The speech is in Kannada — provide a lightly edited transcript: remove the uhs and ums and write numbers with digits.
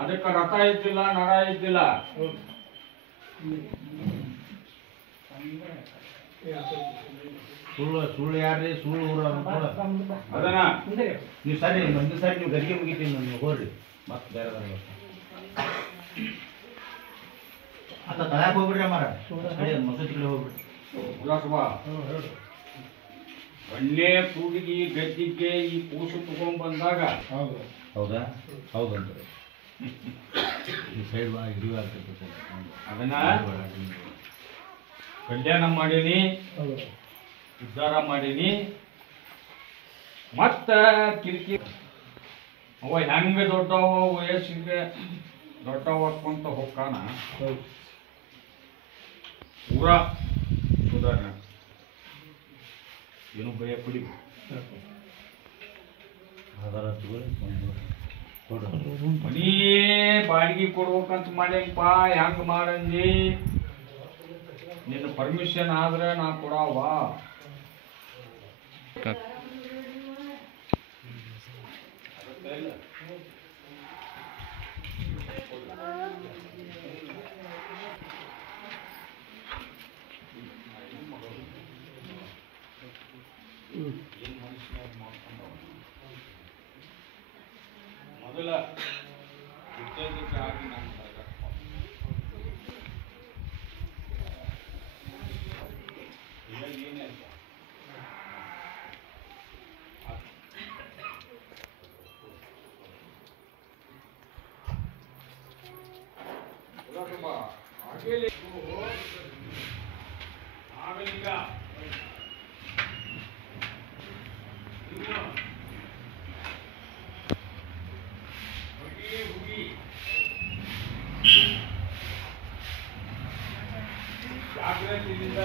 ಅದಕ್ಕೆ ರಥ ಇದ್ದಿಲ್ಲ, ನರ ಇದ್ದಿಲ್ಲ. ಸುಳ್ಳು ಯಾರ್ರಿ? ಸುಳ್ಳು ಅದನ್ನ ನೀವು ಸರಿ ಒಂದು ಸಾರಿ ನೀವು ಗಡಿಗೆ ಮುಗಿತೀನಿ ನೀವು ಹೋಗ್ರಿ ಮತ್ತೆ ಬೇರೆ ಅತ್ತ ತಳಕ್ ಹೋಗ್ಬಿಡ್ರಿ ಅಮ್ಮಾರ ಮಸೂತಿ ಕಡೆ ಹೋಗ್ಬಿಡ್ರಿ. ಒಳ್ಳೆ ಕೂಡಿಗೆ ಗದ್ದಿಗೆ ಈ ಕೂಸು ತಗೊಂಡ್ ಬಂದಾಗ ಹೌದಾ? ಹೌದಂತ ಈ ಸೈಡ್ ಹಿಡಿಯು ಆಗ್ತೈತೆ. ಅದನ್ನ ಕಲ್ಯಾಣ ಮಾಡೀನಿ, ಉದ್ಧಾರ ಮಾಡೀನಿ. ಮತ್ತ ಕಿರಿಕಿರಿ ಅವ ಹೆಂಗ ದೊಡ್ಡವ ವಯಸ್ಸಿಗೆ ದೊಡ್ಡವಕ್ಕೊಂತ ಹೋಗ್ಕಾನ ಪೂರಾ ಸುಧಾರಣೆ. ಏನು ಭಯ ಪಡಿ ಮನಿ ಬಾಡಿಗೆ ಕೊಡ್ಬೇಕಂತ ಮಾಡೇನಪ್ಪ. ಹೆಂಗ ಮಾಡಂದಿ? ನಿನ್ನ ಪರ್ಮಿಷನ್ ಆದ್ರೆ ನಾ ಕೊಡವ. ಮೊದಲ ಆಗಿ ನಾನು ಏನೇ ಆಗಲಿಲ್ಲ. ಹುಗಿ ಜಾಗ್ರತೆಯಿಂದ